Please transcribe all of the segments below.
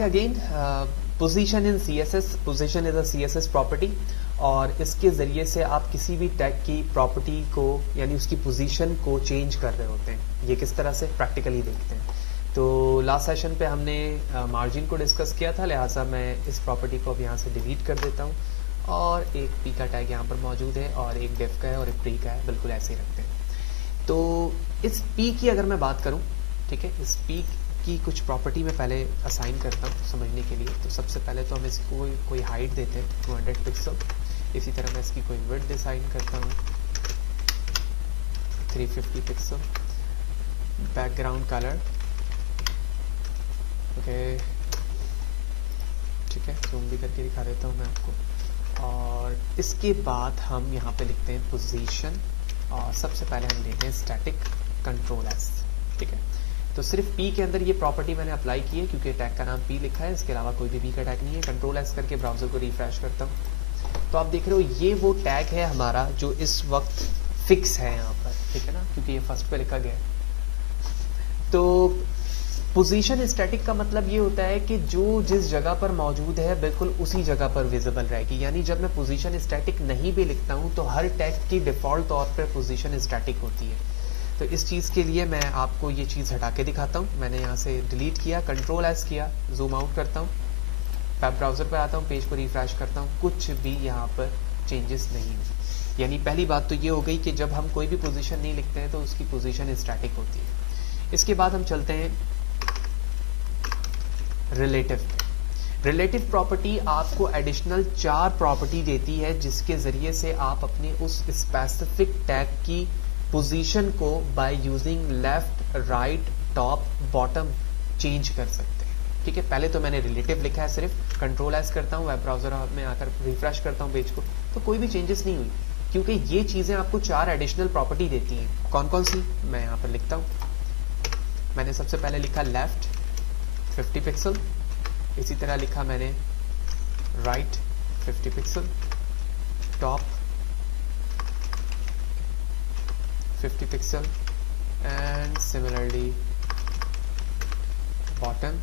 Again position in CSS, position is a CSS property और इसके ज़रिए से आप किसी भी टैग की प्रॉपर्टी को यानी उसकी पोजीशन को चेंज कर रहे होते हैं। ये किस तरह से प्रैक्टिकली देखते हैं। तो लास्ट सेशन पे हमने मार्जिन को डिस्कस किया था, लिहाजा मैं इस प्रॉपर्टी को अब यहाँ से डिलीट कर देता हूँ और एक पी का टैग यहाँ पर मौजूद है और एक डेफ का है और एक प्री का है, बिल्कुल ऐसे ही रखते हैं। तो इस पी की अगर मैं बात करूँ, ठीक है, इस पी की कुछ प्रॉपर्टी में पहले असाइन करता हूँ समझने के लिए। तो सबसे पहले तो हम इसको कोई हाइट देते हैं 200 पिक्सल। इसी तरह मैं इसकी कोई विड्थ असाइन करता हूँ 350 पिक्सल। बैकग्राउंड कलर ओके, ठीक है, जूम भी करके दिखा देता हूँ मैं आपको। और इसके बाद हम यहाँ पे लिखते हैं पोजीशन और सबसे पहले हम लेते हैं स्टैटिक कंट्रोल एस, ठीक है। तो सिर्फ पी के अंदर ये प्रॉपर्टी मैंने अप्लाई की है क्योंकि टैग का नाम पी लिखा है, इसके अलावा कोई भी पी का टैग नहीं है। कंट्रोल एस करके ब्राउजर को रिफ्रेश करता हूँ तो आप देख रहे हो ये वो टैग है हमारा जो इस वक्त फिक्स है यहाँ पर, ठीक है ना, क्योंकि ये फर्स्ट पे लिखा गया है। तो पोजीशन स्टैटिक का मतलब ये होता है कि जो जिस जगह पर मौजूद है बिल्कुल उसी जगह पर विजिबल रहेगी। यानी जब मैं पोजीशन स्टैटिक नहीं भी लिखता हूँ तो हर टैग की डिफॉल्ट तौर पर पोजीशन स्टैटिक होती है। तो इस चीज़ के लिए मैं आपको ये चीज़ हटा के दिखाता हूँ। मैंने यहाँ से डिलीट किया, कंट्रोल एस किया, जूम आउट करता हूँ, वेब ब्राउज़र पर आता हूँ, पेज को रिफ्रेश करता हूँ, कुछ भी यहाँ पर चेंजेस नहीं हुई। यानी पहली बात तो ये हो गई कि जब हम कोई भी पोजीशन नहीं लिखते हैं तो उसकी पोजीशन स्टैटिक होती है। इसके बाद हम चलते हैं रिलेटिव। रिलेटिव प्रॉपर्टी आपको एडिशनल 4 प्रॉपर्टी देती है जिसके ज़रिए से आप अपने उस स्पेसिफिक टैग की पोजीशन को by using left, right, top, bottom change कर सकते हैं, ठीक है। पहले तो मैंने रिलेटिव लिखा है, सिर्फ कंट्रोल एस करता हूँ, वेब ब्राउजर में आकर रिफ्रेश करता हूँ पेज को, तो कोई भी चेंजेस नहीं हुई क्योंकि ये चीज़ें आपको 4 एडिशनल प्रॉपर्टी देती हैं। कौन कौन सी मैं यहाँ पर लिखता हूँ। मैंने सबसे पहले लिखा लेफ्ट 50 पिक्सल, इसी तरह लिखा मैंने right 50 pixel, top 50 pixel and similarly bottom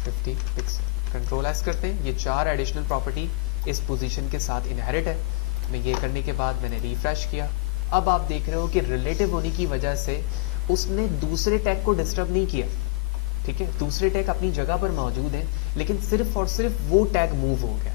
50 pixel। Control S करते हैं, ये 4 एडिशनल प्रॉपर्टी इस पोजीशन के साथ इनहेरिट है। मैं ये करने के बाद मैंने रिफ्रेश किया। अब आप देख रहे हो कि रिलेटिव होने की वजह से उसने दूसरे टैग को डिस्टर्ब नहीं किया, ठीक है। दूसरे टैग अपनी जगह पर मौजूद हैं लेकिन सिर्फ और सिर्फ वो टैग मूव हो गया,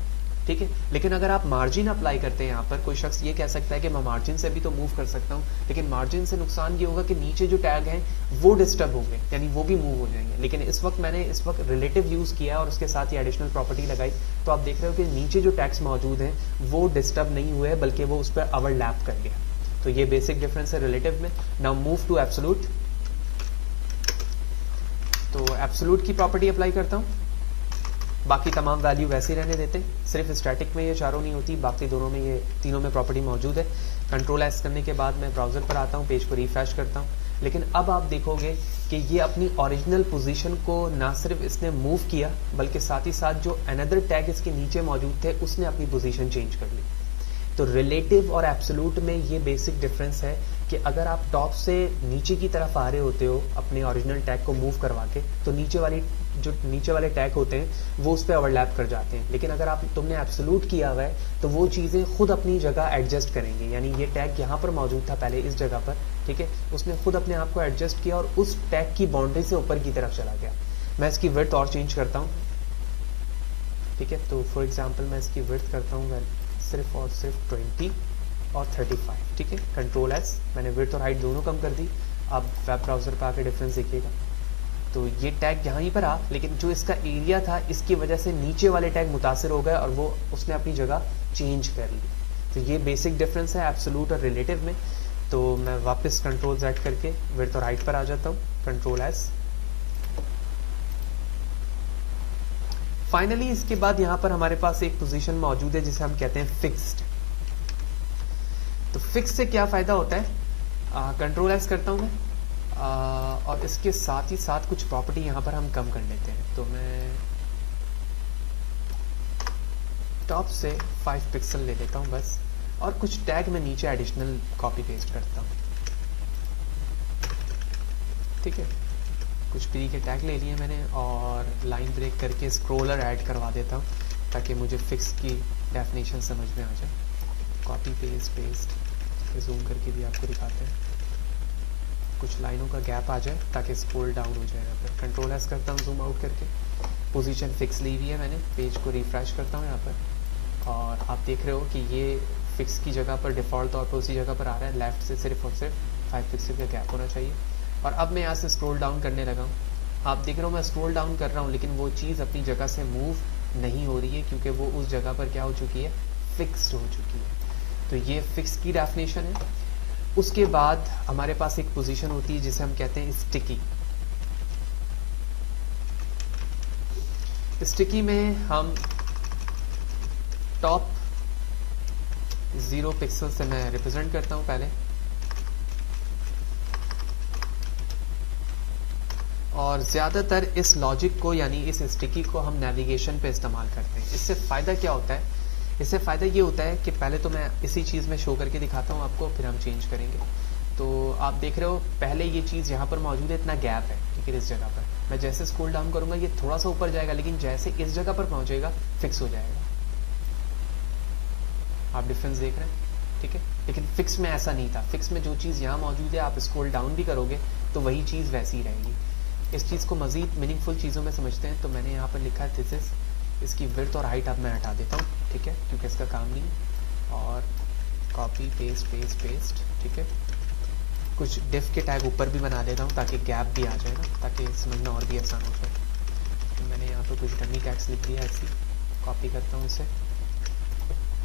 ठीक है। लेकिन अगर आप मार्जिन अप्लाई करते हैं यहाँ पर, कोई शख्स ये कह सकता है कि मैं मार्जिन से भी तो मूव कर सकता हूँ, लेकिन मार्जिन से नुकसान ये होगा कि नीचे जो टैग हैं वो डिस्टर्ब होंगे, यानी वो भी मूव हो जाएंगे। लेकिन इस वक्त मैंने रिलेटिव यूज़ किया और उसके साथ ही एडिशनल प्रॉपर्टी लगाई, तो आप देख रहे हो कि नीचे जो टैग्स मौजूद हैं वो डिस्टर्ब नहीं हुए बल्कि वो उस पर ओवरलैप कर गया। तो ये बेसिक डिफरेंस है रिलेटिव में। Now move to absolute. तो एब्सोल्यूट की प्रॉपर्टी अप्लाई करता हूँ, बाकी तमाम वैल्यू वैसे ही रहने देते, सिर्फ स्टैटिक में ये चारों नहीं होती, बाकी दोनों में, ये तीनों में प्रॉपर्टी मौजूद है। कंट्रोल एस करने के बाद मैं ब्राउज़र पर आता हूँ, पेज को रिफ्रेश करता हूँ, लेकिन अब आप देखोगे कि ये अपनी ओरिजिनल पोजीशन को ना सिर्फ इसने मूव किया बल्कि साथ ही साथ जो अनदर टैग इसके नीचे मौजूद थे उसने अपनी पोजीशन चेंज कर ली। तो रिलेटिव और एब्सोल्यूट में ये बेसिक डिफरेंस है कि अगर आप टॉप से नीचे की तरफ आ रहे होते हो अपने ओरिजिनल टैग को मूव करवा के, तो नीचे वाले टैग होते हैं वो उस पर ओवरलैप कर जाते हैं। लेकिन अगर तुमने एब्सोल्यूट किया हुआ है तो वो चीज़ें खुद अपनी जगह एडजस्ट करेंगी। यानी ये टैग यहाँ पर मौजूद था पहले इस जगह पर, ठीक है, उसने खुद अपने आप को एडजस्ट किया और उस टैग की बाउंड्री से ऊपर की तरफ चला गया। मैं इसकी विड्थ और चेंज करता हूँ, ठीक है। तो फॉर एग्जाम्पल मैं इसकी विड्थ करता हूँ सिर्फ और सिर्फ 20 और 35, ठीक है। कंट्रोल एस, मैंने विड्थ और हाइट दोनों कम कर दी। अब वेब ब्राउज़र पर आकर डिफरेंस देखिएगा, तो ये टैग यहाँ पर आ, लेकिन जो इसका एरिया था इसकी वजह से नीचे वाले टैग मुतासिर हो गए और वो उसने अपनी जगह चेंज कर ली। तो ये बेसिक डिफरेंस है एब्सोल्यूट और रिलेटिव में। तो मैं वापस कंट्रोल Z करके विड्थ और हाइट पर आ जाता हूँ, कंट्रोल एस। फाइनली इसके बाद यहाँ पर हमारे पास एक पोजीशन मौजूद है जिसे हम कहते हैं फिक्स्ड। तो फिक्स से क्या फ़ायदा होता है, कंट्रोल एस करता हूँ मैं और इसके साथ ही साथ कुछ प्रॉपर्टी यहाँ पर हम कम कर लेते हैं। तो मैं टॉप से 5 पिक्सल ले लेता हूँ बस, और कुछ टैग मैं नीचे एडिशनल कॉपी पेस्ट करता हूँ, ठीक है। कुछ प्री के टैग ले लिए मैंने और लाइन ब्रेक करके स्क्रोलर ऐड करवा देता हूँ ताकि मुझे फिक्स की डेफिनेशन समझ में आ जाए। कॉपी पेस्ट पेस्ट जूम करके भी आपको दिखाते हैं, कुछ लाइनों का गैप आ जाए ताकि स्क्रॉल डाउन हो जाए। यहाँ पर कंट्रोल एस करता हूँ जूम आउट करके, पोजीशन फिक्स ली हुई है मैंने, पेज को रिफ्रेश करता हूँ यहाँ पर और आप देख रहे हो कि ये फिक्स की जगह पर डिफ़ॉल्ट तौर पर उसी जगह पर आ रहा है। लेफ्ट से सिर्फ और सिर्फ 5 पिक्सल का गैप होना चाहिए। और अब मैं यहाँ से स्क्रॉल डाउन करने लगा हूँ, आप देख रहे हो मैं स्क्रॉल डाउन कर रहा हूँ लेकिन वो चीज़ अपनी जगह से मूव नहीं हो रही है क्योंकि वो उस जगह पर क्या हो चुकी है, फिक्स हो चुकी है। तो ये फिक्स की डेफिनेशन है। उसके बाद हमारे पास एक पोजीशन होती है जिसे हम कहते हैं स्टिकी। स्टिकी में हम टॉप 0 पिक्सल से मैं रिप्रेजेंट करता हूं पहले, और ज़्यादातर इस लॉजिक को यानी इस स्टिकी को हम नेविगेशन पे इस्तेमाल करते हैं। इससे फ़ायदा क्या होता है, इससे फ़ायदा ये होता है कि पहले तो मैं इसी चीज़ में शो करके दिखाता हूँ आपको, फिर हम चेंज करेंगे। तो आप देख रहे हो पहले ये चीज़ यहाँ पर मौजूद है, इतना गैप है, ठीक है। इस जगह पर मैं जैसे स्क्रॉल डाउन करूँगा ये थोड़ा सा ऊपर जाएगा लेकिन जैसे इस जगह पर पहुँचेगा फिक्स हो जाएगा। आप डिफरेंस देख रहे हैं, ठीक है। लेकिन फिक्स में ऐसा नहीं था, फिक्स में जो चीज़ यहाँ मौजूद है आप स्क्रॉल डाउन भी करोगे तो वही चीज़ वैसी ही रहेगी। इस चीज़ को मज़ीद मीनिंगफुल चीज़ों में समझते हैं तो मैंने यहाँ पर लिखा है दिस इज़, इसकी विड्थ और हाइट अब मैं हटा देता हूँ, ठीक है, क्योंकि इसका काम नहीं है। और कॉपी पेस्ट पेस्ट पेस्ट, ठीक है। कुछ डिफ के टैग ऊपर भी बना देता हूँ ताकि गैप भी आ जाए ना, ताकि समझना और भी आसान हो जाए। तो मैंने यहाँ पर कुछ डमी टैग्स लिख दिया, ऐसी कॉपी करता हूँ इसे,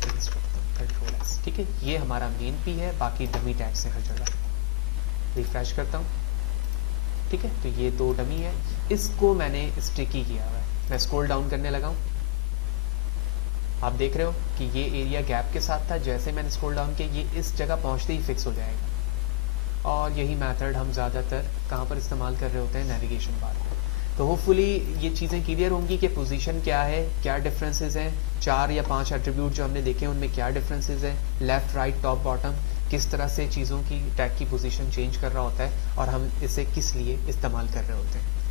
पेस्ट करता हूँ, कंट्रोल एस, ठीक है। ये हमारा मेन पी है, बाकी डमी टैग्स हैं हर जगह। रिफ्रेश करता हूँ, ठीक है। तो ये 2 डमी है, इसको मैंने स्टिकी किया हुआ है। मैं स्क्रॉल डाउन करने लगा हूँ, आप देख रहे हो कि ये एरिया गैप के साथ था, जैसे मैंने स्क्रॉल डाउन किया ये इस जगह पहुँचते ही फिक्स हो जाएगा। और यही मेथड हम ज़्यादातर कहाँ पर इस्तेमाल कर रहे होते हैं, नेविगेशन बार में। तो होपफुली ये चीज़ें क्लियर होंगी कि पोजीशन क्या है, क्या डिफरेंसेस हैं, 4 या 5 एट्रीब्यूट जो हमने देखे उनमें क्या डिफरेंसेस हैं, लेफ़्ट राइट टॉप बॉटम, किस तरह से चीज़ों की टैग की पोजीशन चेंज कर रहा होता है और हम इसे किस लिए इस्तेमाल कर रहे होते हैं।